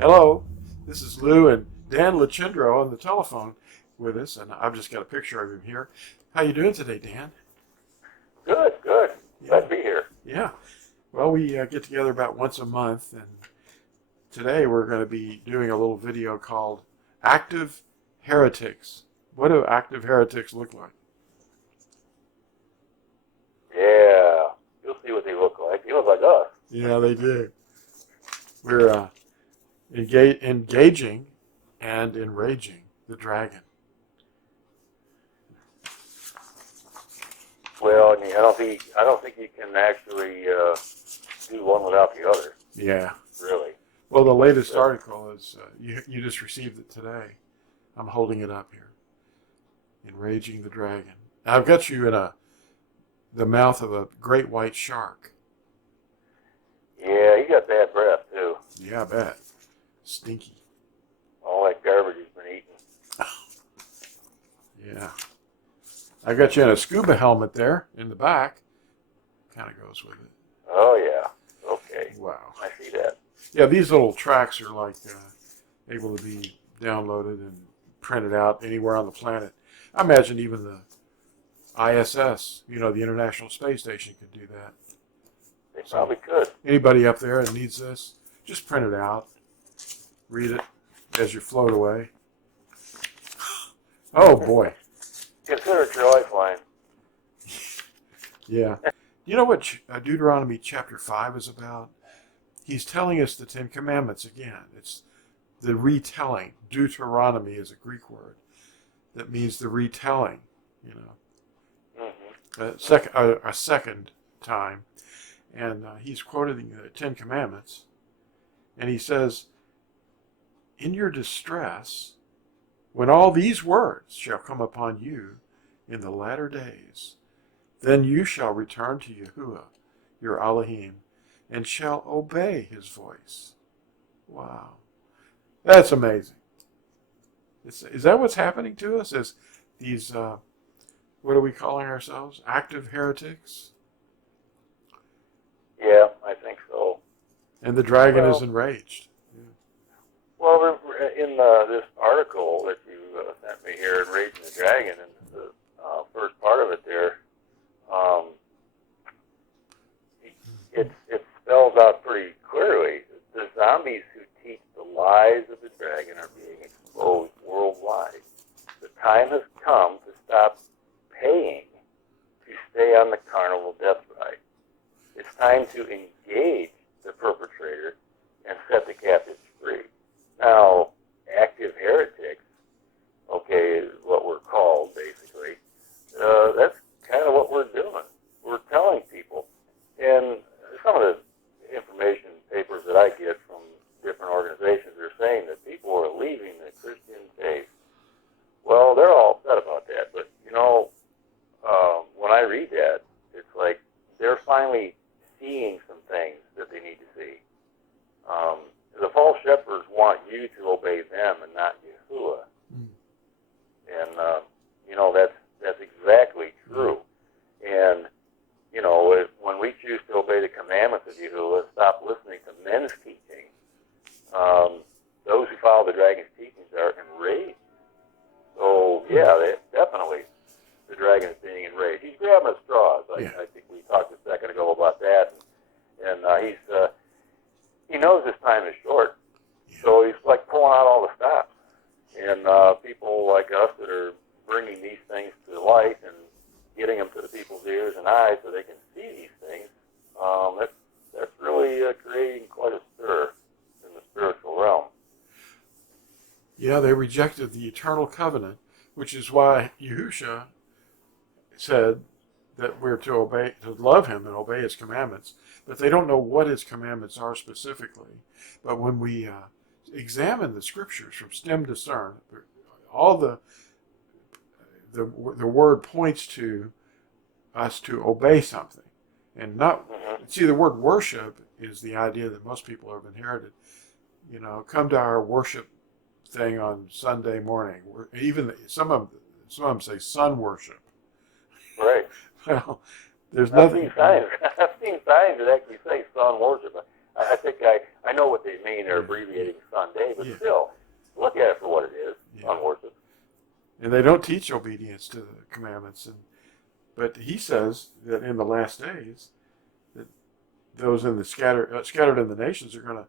Hello, this is Lew and Dan Lachindro on the telephone with us, and I've just got a picture of him here. How you doing today, Dan? Good, good. Glad Yeah, to be here. yeah. Well, we get together about once a month, and today we're going to be doing a little video called Active Heretics. What do active heretics look like? Yeah, you'll see what they look like. They look like us. Yeah, they do. We're engaging and enraging the dragon. Well, I don't think you can actually do one without the other. Yeah. Really. Well, the latest But, article is you just received it today. I'm holding it up here. Enraging the dragon. I've got you in the mouth of a great white shark. yeah, you got bad breath too. Yeah, I bet. Stinky. All that garbage he's been eating. Yeah. I got you in a scuba helmet there in the back. Kind of goes with it. Oh yeah. Okay. Wow. I see that. Yeah, these little tracks are like able to be downloaded and printed out anywhere on the planet. I imagine even the ISS, the International Space Station, could do that. They So probably could. anybody up there that needs this, just print it out, read it as you float away. Oh boy, Consider it your lifeline. yeah. You know what Deuteronomy chapter 5 is about? He's telling us the Ten Commandments again. It's the retelling. Deuteronomy is a Greek word that means the retelling, Mm-hmm. a second time. And he's quoting the Ten Commandments. And he says, in your distress, when all these words shall come upon you in the latter days, then you shall return to Yahuwah, your Elohim, and shall obey his voice. Wow. That's amazing. Is that what's happening to us as these, what are we calling ourselves? Active heretics? Yeah, I think so. And the dragon is Well, enraged. well, in this article that you sent me here, "Enraging the Dragon," and the first part of it there, um, it spells out pretty clearly the zombies who teach the lies of the dragon are being exposed worldwide. The time has come to stop paying to stay on the Carnival death ride. It's time to engage the perpetrator and set the captives free. Now, active heretics, okay, is what we're called, basically. That's kind of what we're doing. We're telling people. And some of the information papers that I get from different organizations are saying that people are leaving the Christian faith. Well, they're all upset about that. But, when I read that, it's like they're finally seeing some things that they need to see. The false shepherds want you to obey them and not Yahuwah. Mm. And, that's exactly true. And, when we choose to obey the commandments of Yahuwah, stop listening to men's teaching, those who follow the dragon's teachings are enraged. So, yeah, definitely the dragon is being enraged. He's grabbing at straws. Yeah. I think we talked a second ago about that. And he knows his time is short. So he's like pulling out all the stops. And people like us that are bringing these things to light and getting them to the people's ears and eyes so they can see these things, that's really creating quite a stir in the spiritual realm. Yeah, they rejected the eternal covenant, which is why Yahusha said that we're to obey, to love him and obey his commandments. But they don't know what his commandments are specifically. But when we examine the scriptures from stem to stern, all the word points to us to obey something, and not Mm-hmm. see the word worship is the idea that most people have inherited. Come to our worship thing on Sunday morning. Even some of them say sun worship. Right. Well, there's I've seen nothing. signs. I've seen signs that actually say sun worship. I think I know what they mean. They're abbreviating Sunday, but Yeah. still, look at it for what it is. Yeah. Unworship. And they don't teach obedience to the commandments. But he says that in the last days, that those in the scattered in the nations are going to,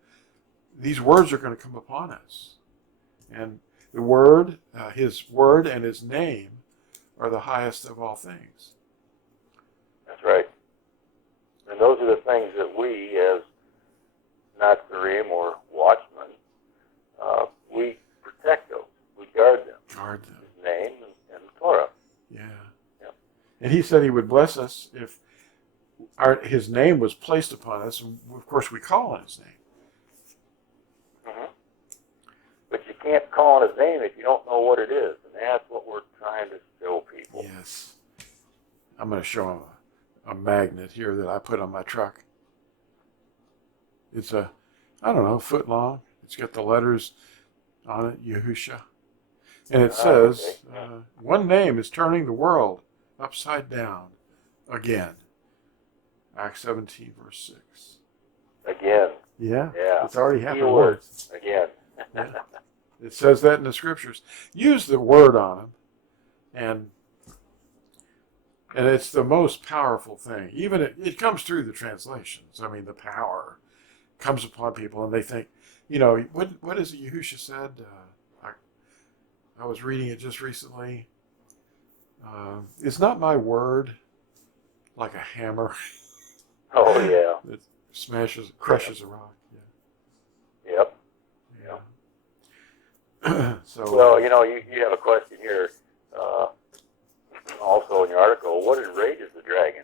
these words are going to come upon us. And the word, his word and his name are the highest of all things. That's right. And those are the things that we, as Natsarim or watchmen, we protect those. We guard them. Guard them. His name and Torah. Yeah. Yep. And he said he would bless us if his name was placed upon us. And of course, we call on his name. Mm-hmm. But you can't call on his name if you don't know what it is. And that's what we're trying to show people. Yes. I'm going to show him a magnet here that I put on my truck. It's a foot long. It's got the letters on it, Yahusha. And it says, one name is turning the world upside down again. Acts 17, verse 6. Again. Yeah. Yeah. It's already happened Keyword. once. Again. Yeah. It says that in the scriptures. Use the word on them, and it's the most powerful thing. Even it comes through the translations. I mean, the power comes upon people, and they think, what is it Yahusha said? I was reading it just recently. Is not my word like a hammer Oh, yeah. that crushes a rock? Yeah. Yep. Yeah. So. Well, you have a question here, also in your article. What enrages the dragon?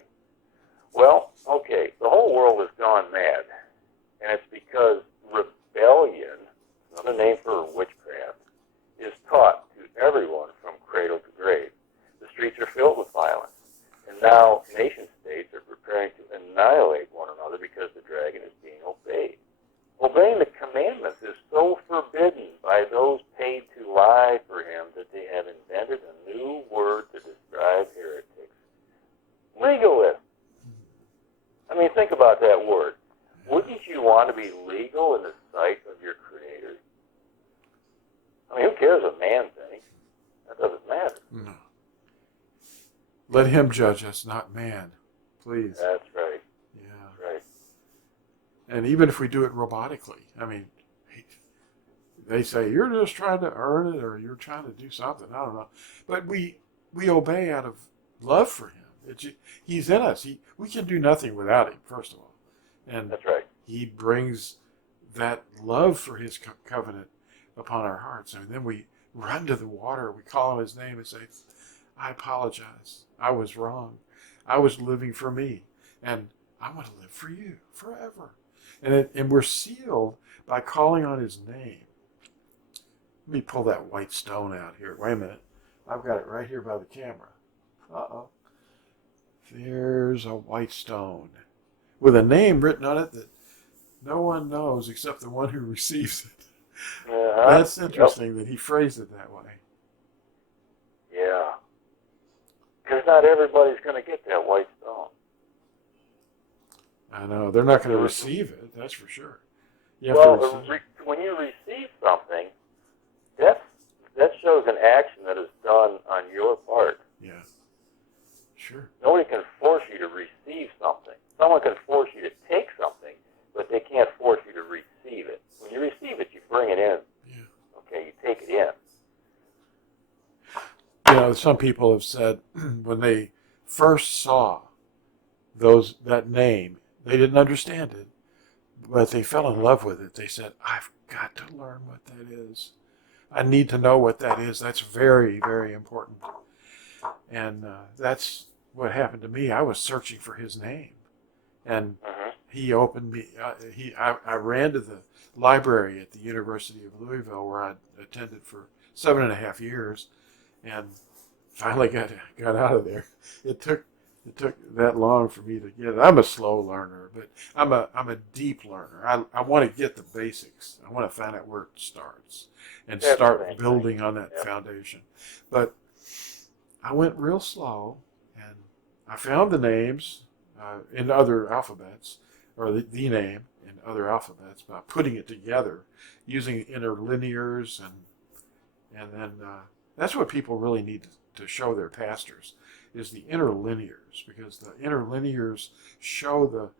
Well, okay, the whole world has gone mad, and it's because rebellion, another name for witchcraft, is taught to everyone from cradle to grave. The streets are filled with violence, and now nation-states are preparing to annihilate one another because the dragon is being obeyed. Obeying the commandments is so forbidden by those paid to lie for him that they have invented a new word to describe heretics. Legalists. I mean, think about that word. Wouldn't you want to be legal in the sight of your Creator? I mean, who cares what man thinks? That doesn't matter. No. Let him judge us, not man. Please. That's right. Yeah. That's right. And even if we do it robotically, I mean, they say, you're just trying to earn it or you're trying to do something. I don't know. But we obey out of love for him. He's in us. We can do nothing without him, first of all. And That's right. he brings that love for his covenant upon our hearts. And then we run to the water. We call on his name and say, I apologize. I was wrong. I was living for me. And I want to live for you forever. And we're sealed by calling on his name. Let me pull that white stone out here. Wait a minute. I've got it right here by the camera. Uh-oh. There's a white stone with a name written on it that no one knows except the one who receives it. That's interesting that he phrased it that way. Yeah. Because not everybody's going to get that white stone. I know. They're not going to receive it, that's for sure. When you receive something, that shows an action that is done on your part. Yeah. Sure. Nobody can force you to receive something. Someone can force you to take something, but they can't force you to receive it. When you receive it, you bring it in. Yeah. Okay, you take it in. Some people have said when they first saw that name, they didn't understand it, but they fell in love with it. They said, I've got to learn what that is. I need to know what that is. That's very, very important. And that's what happened to me. I was searching for his name. And he opened me. I ran to the library at the University of Louisville where I attended for 7.5 years and finally got out of there. It took that long for me to get it. I'm a slow learner, but I'm a deep learner. I want to get the basics. I want to find out where it starts and start building on that foundation. But I went real slow, and I found the names in other alphabets, or the name in other alphabets, about putting it together, using interlinears, and then that's what people really need to show their pastors is the interlinears, because the interlinears show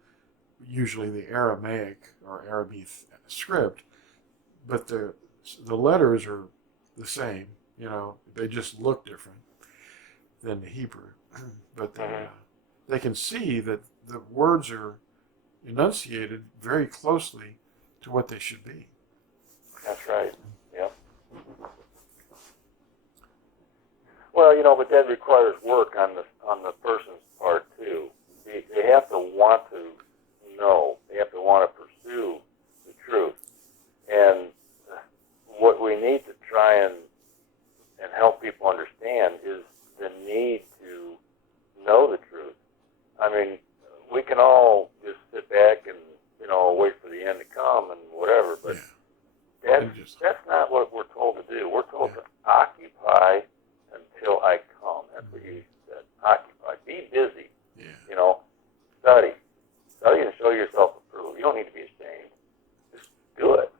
usually the Aramaic or Arabic script, but the letters are the same. They just look different than the Hebrew, but they can see that the words are enunciated very closely to what they should be. That's right. Yep. Well, but that requires work on the person's part too. They have to want to know. They have to want to pursue the truth. And what we need to try and help people understand is the need to know the truth. I mean, we can all just sit back and wait for the end to come and whatever, but that's not what we're told to do. We're told to occupy until I come. That's what you said. Occupy. Be busy. Yeah. Study. Study and show yourself approved. You don't need to be ashamed. Just do it.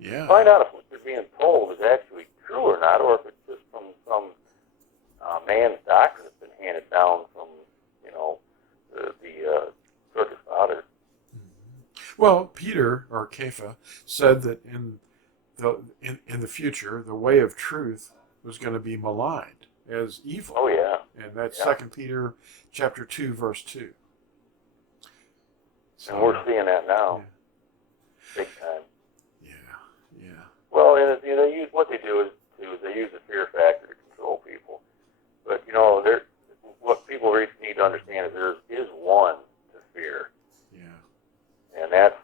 Yeah. Find out if what you're being told is actually true or not, or if it's just from some man's doctrine that's been handed down from the church fathers. Well, Peter or Kepha said that in the future, the way of truth was going to be maligned as evil. Oh yeah, and that's yeah. 2 Peter chapter 2, verse 2. So, and we're seeing that now, big time. Yeah. Well, and they use what they do is they use the fear factor to control people. But what people need to understand is there is one to fear. Yeah. And that's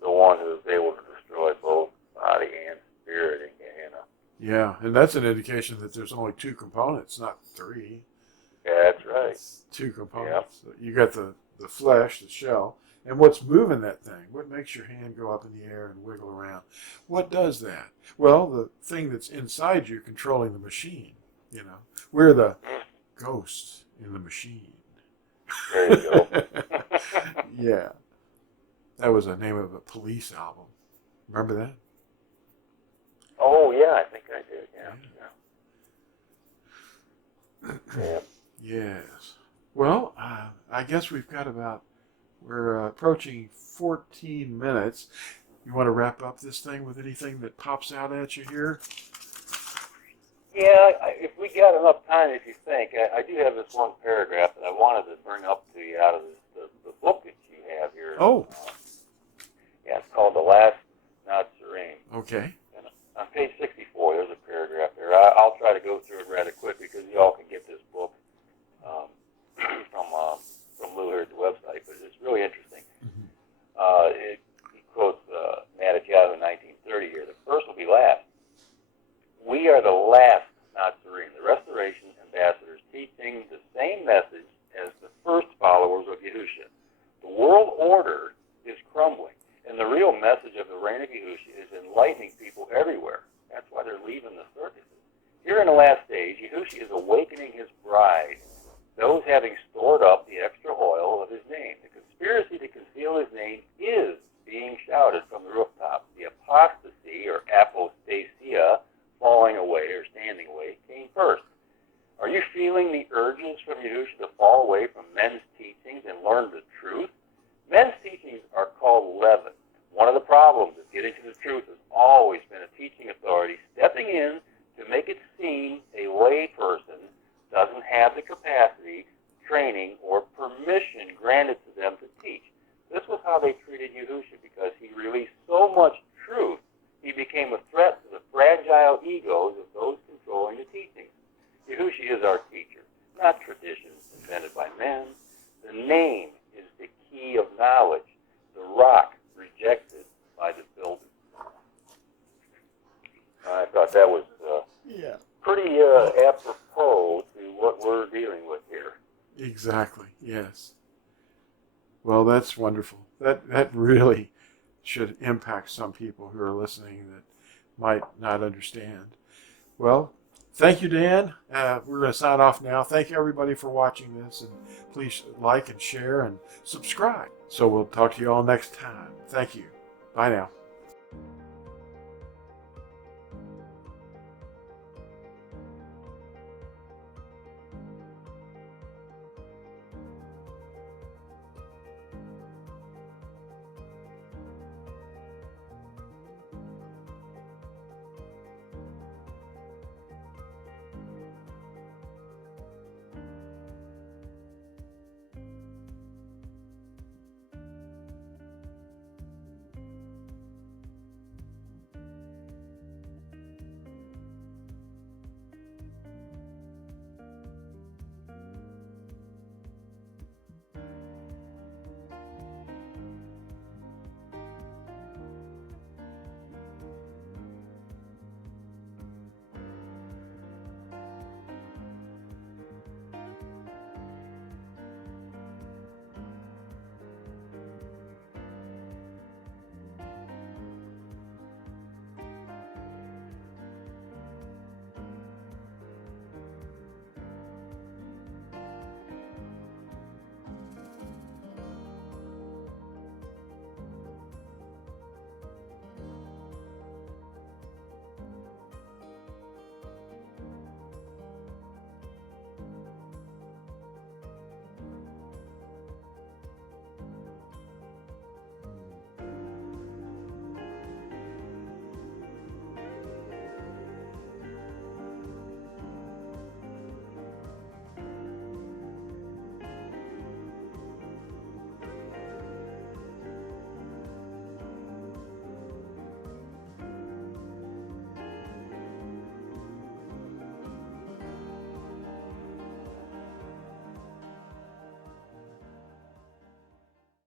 the one who is able to destroy both body and spirit in Gehenna. Yeah, and that's an indication that there's only two components, not three. Yeah, that's right. It's two components. Yep. You got the flesh, the shell, and what's moving that thing? What makes your hand go up in the air and wiggle around? What does that? Well, the thing that's inside you controlling the machine. We're the ghost in the machine. There you go. Yeah. That was the name of a Police album. Remember that? Oh, yeah, I think I did. Yeah. Yes. Well, I guess we're approaching 14 minutes. You want to wrap up this thing with anything that pops out at you here? Yeah, if we got enough time, if you think, I do have this one paragraph that I wanted to bring up to you out of the book that you have here. Oh. Yeah, it's called The Last Natsarim. Okay. And on page 64, there's a paragraph there. I'll try to go through it rather quick because you all can get this book from Lew here at the website, but it's really interesting. Mm-hmm. He quotes Matt at Yahoo 1930 here. The first will be last. We are the last Natsarim, the restoration ambassadors, teaching the same message as the first followers of Yahusha. The world order is crumbling, and the real message of the reign of Yahusha is enlightening people everywhere. That's why they're leaving the circuses. Here in the last stage, Yahusha is awakening his bride, those having stored up the extra oil of his name. The conspiracy to conceal his name is being shouted from the rooftops. The apostasy, or apostasia, falling away or standing away, came first. Are you feeling the urges from Yahusha to fall away from men's teachings and learn the truth? Men's teachings are called leaven. One of the problems of getting to the truth has always been a teaching authority stepping in to make it seem a lay person doesn't have the capacity, training, or permission granted to them to teach. This was how they treated Yahusha because he released so much truth, he became a threat to the fragile egos of those controlling the teachings. Yahusha is our teacher, not traditions invented by men. The name is the key of knowledge, the rock rejected by the builders. I thought that was pretty apropos to what we're dealing with here. Exactly, yes. Well, that's wonderful. That really should impact some people who are listening that might not understand. Well, Thank you, Dan. We're going to sign off now. Thank you, everybody, for watching this. And please like and share and subscribe. So we'll talk to you all next time. Thank you. Bye now.